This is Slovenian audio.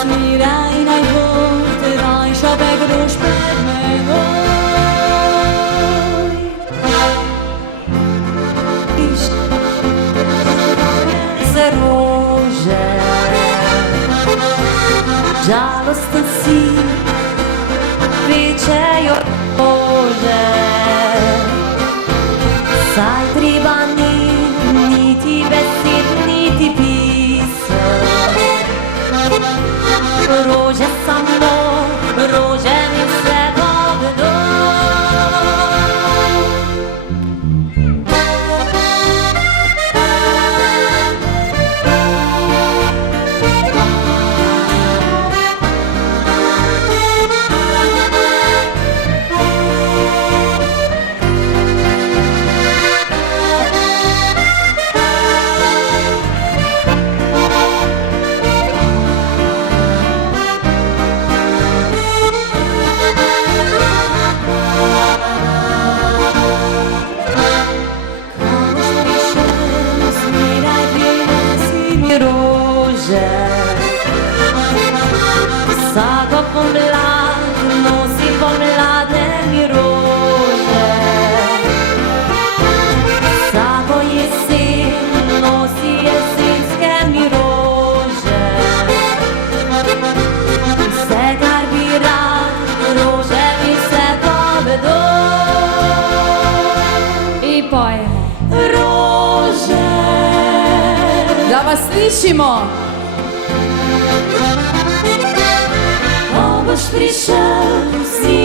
Smiraj naj bo rajša begruš pred menoj. Se rože, žalosten si, večejo rože. Saj treba ni niti besed, niti pisem. Rože samo, rože mi vse povedo. Rože, vsako pomlad nosi pomladne mi rože. Vsako jesen nosi jesenske mi rože. Vse, kar bi rad, rože mi vse povedo. In pojemo. Rože, da vas slišimo. Ko boš prišel, si